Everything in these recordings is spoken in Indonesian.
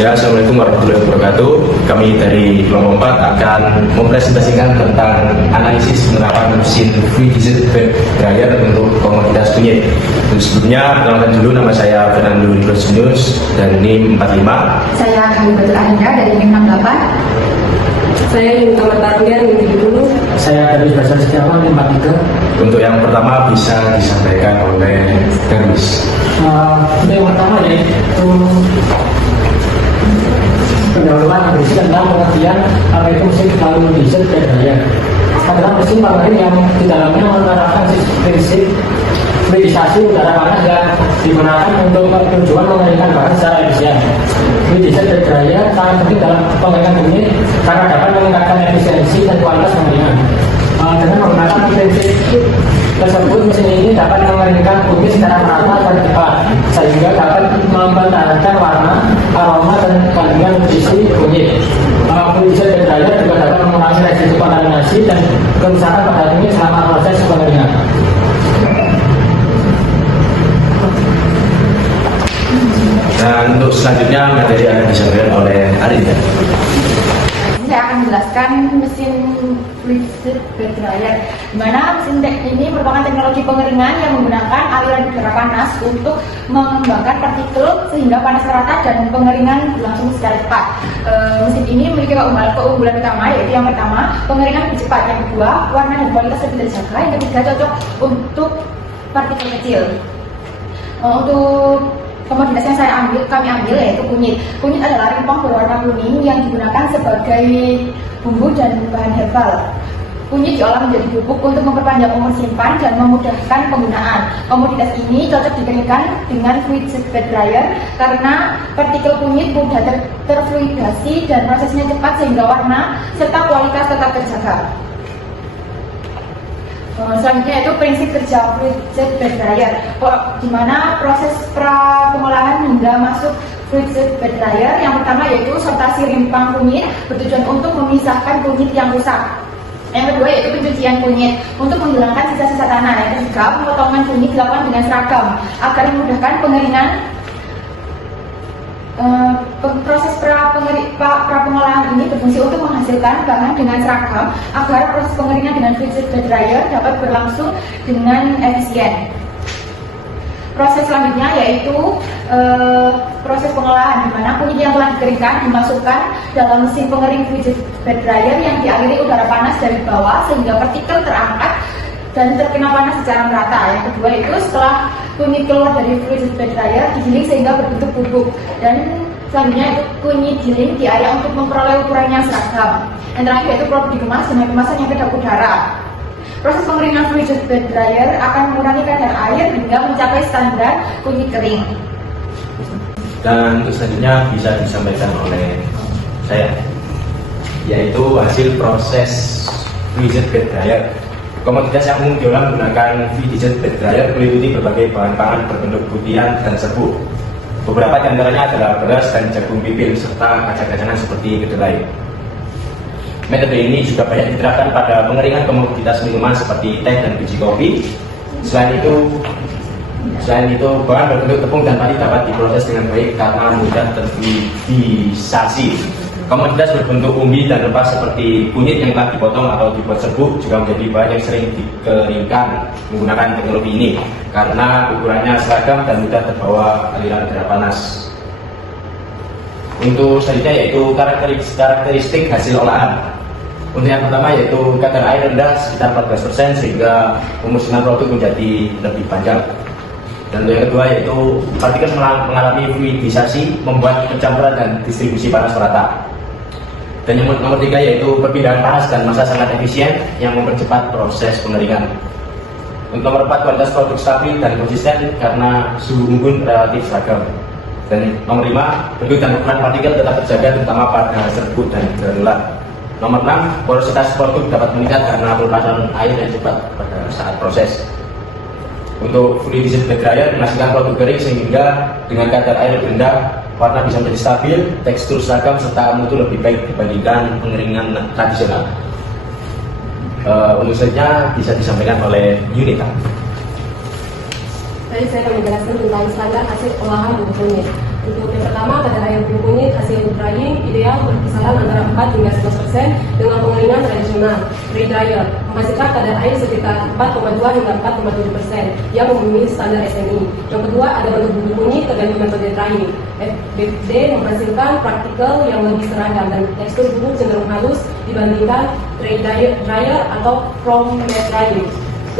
Ya, Assalamualaikum warahmatullahi wabarakatuh. Kami dari kelompok 4 akan mempresentasikan tentang analisis penerapan mesin Fluidized Bed Dryer untuk komoditas kunyit. Sebelumnya, perkenalkan dulu, nama saya Fernando Junius dan NIM 45. Saya Khalid Batul Ahinda dari NIM 68. Saya Yunita Martaria, NIM 70. Saya dari Basar Setiawan, NIM 43. Untuk yang pertama bisa disampaikan oleh Termis. Untuk yang pertama yaitu pendahuluan berisi tentang pengertian apa itu mesin Fluidized Bed Dryer. Adalah mesin pengering yang di dalamnya menerapkan prinsip fluidisasi udara panas yang digunakan untuk tujuan mengeringkan bahan secara efisien. Fluidized Bed Dryer sangat penting dalam pengeringan kunyit karena dapat meningkatkan efisiensi dan kualitas pengeringan. Dengan menggunakan prinsip tersebut, mesin ini dapat mengeringkan kunyit secara merata dan cepat, sehingga dapat mempertahankan warna, aroma, dan kandungan nutrisi kunyit. Fluidized Bed Dryer juga dapat mengurangi resiko kontaminasi dan kerusakan pada kunyit selama proses pengeringan. Dan untuk selanjutnya materi akan disampaikan oleh Arinda. Saya akan menjelaskan mesin Fluidized Bed Dryer, di mana mesin ini merupakan teknologi pengeringan yang menggunakan aliran udara panas untuk mengembangkan partikel sehingga panas merata dan pengeringan berlangsung secara cepat. Mesin ini memiliki keunggulan utama, yaitu yang pertama, pengeringan lebih cepat, yang kedua, warna dan kualitas lebih terjaga, yang ketiga, cocok untuk partikel kecil. Untuk komoditas yang kami ambil yaitu kunyit. Kunyit adalah rimpang berwarna kuning yang digunakan sebagai bumbu dan bahan herbal. Kunyit diolah menjadi bubuk untuk memperpanjang umur simpan dan memudahkan penggunaan. Komoditas ini cocok dikeringkan dengan Fluidized Bed Dryer karena partikel kunyit mudah terfluidasi dan prosesnya cepat sehingga warna serta kualitas tetap terjaga. Selanjutnya itu prinsip kerja Fluidized Bed Dryer, di mana proses pengolahan hingga masuk Fluidized Bed Dryer. Yang pertama yaitu sortasi rimpang kunyit bertujuan untuk memisahkan kunyit yang rusak. Yang kedua yaitu pencucian kunyit untuk menghilangkan sisa-sisa tanah. Yang ketiga, pemotongan kunyit dilakukan dengan seragam agar memudahkan pengeringan. Proses pengolahan ini berfungsi untuk menghasilkan bahan dengan seragam agar proses pengeringan dengan Fluidized Bed Dryer dapat berlangsung dengan efisien. Proses selanjutnya yaitu proses pengolahan, di mana kunyit yang telah dikeringkan dimasukkan dalam mesin pengering Fluidized Bed Dryer yang dialiri udara panas dari bawah sehingga partikel terangkat dan terkena panas secara merata. Yang kedua itu setelah kunyit keluar dari Fluidized Bed Dryer digiling sehingga berbentuk bubuk, dan selanjutnya itu kunyit giling di area untuk memperoleh ukuran yang seragam. Yang terakhir yaitu produk dikemas dengan kemasan yang kedap udara. Proses pengeringan Fluidized Bed Dryer akan mengurangi kadar air hingga mencapai standar kunyit kering. Dan untuk selanjutnya bisa disampaikan oleh saya, yaitu hasil proses Fluidized Bed Dryer. Komoditas yang umum diolah menggunakan Fluidized Bed Dryer meliputi berbagai bahan pangan berbentuk butihan dan serbuk. Beberapa di antaranya adalah beras dan jagung pipil serta kacang-kacangan seperti kedelai. Metode ini juga banyak diterapkan pada pengeringan komoditas minuman seperti teh dan biji kopi. Selain itu, bahan berbentuk tepung dan padi dapat diproses dengan baik karena mudah terfluidisasi. Komoditas berbentuk umbi dan rempah seperti kunyit yang telah dipotong atau dibuat serbuk juga menjadi bahan yang sering dikeringkan menggunakan teknologi ini karena ukurannya seragam dan mudah terbawa aliran udara panas. Untuk selanjutnya yaitu karakteristik hasil olahan. Untuk yang pertama yaitu kadar air rendah sekitar 14% sehingga pemusuhan produk menjadi lebih panjang. Dan untuk yang kedua yaitu partikel mengalami fluidisasi membuat pencampuran dan distribusi panas merata. Dan yang nomor 3 yaitu perpindahan panas dan massa sangat efisien yang mempercepat proses pengeringan. Untuk nomor 4 kualitas produk stabil dan konsisten karena suhu unggun relatif seragam. Dan nomor 5 bentuk dan ukuran partikel tetap terjaga terutama pada serbuk dan granulat. Nomor 6 porositas produk dapat meningkat karena pelepasan air yang cepat pada saat proses. Untuk Fluidized Bed Dryer menghasilkan produk kering sehingga dengan kadar air rendah warna bisa menjadi stabil, tekstur seragam serta mutu lebih baik dibandingkan pengeringan tradisional. Untuk selanjutnya bisa disampaikan oleh Yunita. Jadi saya akan menjelaskan tentang standar hasil olahan bubuk kunyit. Untuk yang pertama, kadar air bubuk kunyit hasil drying ideal berkisaran antara 4 hingga 11% dengan pengeringan tradisional pre-dryer, menghasilkan kadar air sekitar 4,2 hingga 4,7% yang memenuhi standar SNI. Yang kedua, ada bentuk bubuk kunyit tergantung metode drying. FBD menghasilkan partikel yang lebih seragam dan tekstur bubuk cenderung halus dibandingkan pre-dryer atau from drying.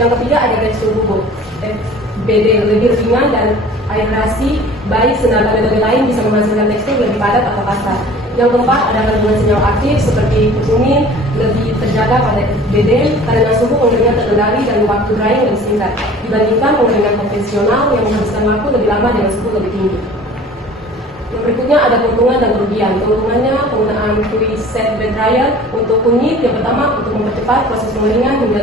Yang ketiga, ada tekstur bubuk. FBD lebih ringan dan aerasi baik, sedangkan metode lain bisa menghasilkan tekstur lebih padat atau kasar. Yang keempat, ada kandungan senyawa aktif seperti kurkumin lebih terjaga pada FBD karena suhu pengeringan terkendali dan waktu drying lebih singkat dibandingkan pengeringan konvensional yang menghabiskan waktu lebih lama dengan suhu lebih tinggi. Yang berikutnya ada keuntungan dan kerugian. Keuntungannya, penggunaan fluid set bed dryer untuk kunyit. Yang pertama, untuk mempercepat proses pengeringan hingga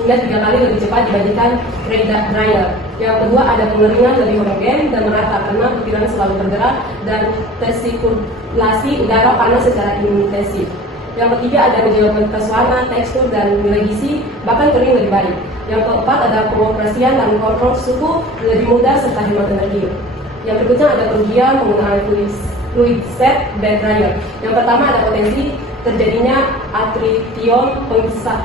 3 kali lebih cepat dibandingkan pre-dryer. Yang kedua, ada pengeringan lebih homogen dan merata karena butiran selalu bergerak dan tersirkulasi udara panas secara intensif. Yang ketiga, ada menjaga kualitas warna, tekstur, dan nilai gizi, bahkan kering lebih baik. Yang keempat, ada pengoperasian dan kontrol suhu lebih mudah serta hemat energi. Yang berikutnya ada kerugian penggunaan fluid set bed dryer. Yang pertama, ada potensi terjadinya atrition,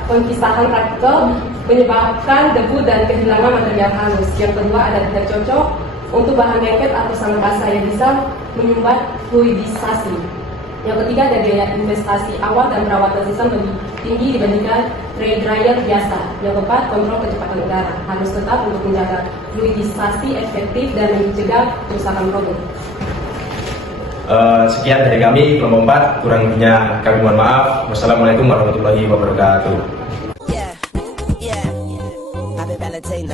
pengkisahan partikel menyebabkan debu dan kehilangan material halus. Yang kedua, ada tidak cocok untuk bahan lengket atau sangat basah yang bisa menyumbat fluidisasi. Yang ketiga, ada biaya investasi awal dan perawatan sistem lebih tinggi dibandingkan pre-dryer biasa. Yang keempat, kontrol kecepatan udara harus tetap untuk menjaga fluidisasi efektif dan mencegah kerusakan produk. Sekian dari kami, kelompok 4. Kurang lebihnya kami mohon maaf. Wassalamualaikum warahmatullahi wabarakatuh. Yeah, I've been validating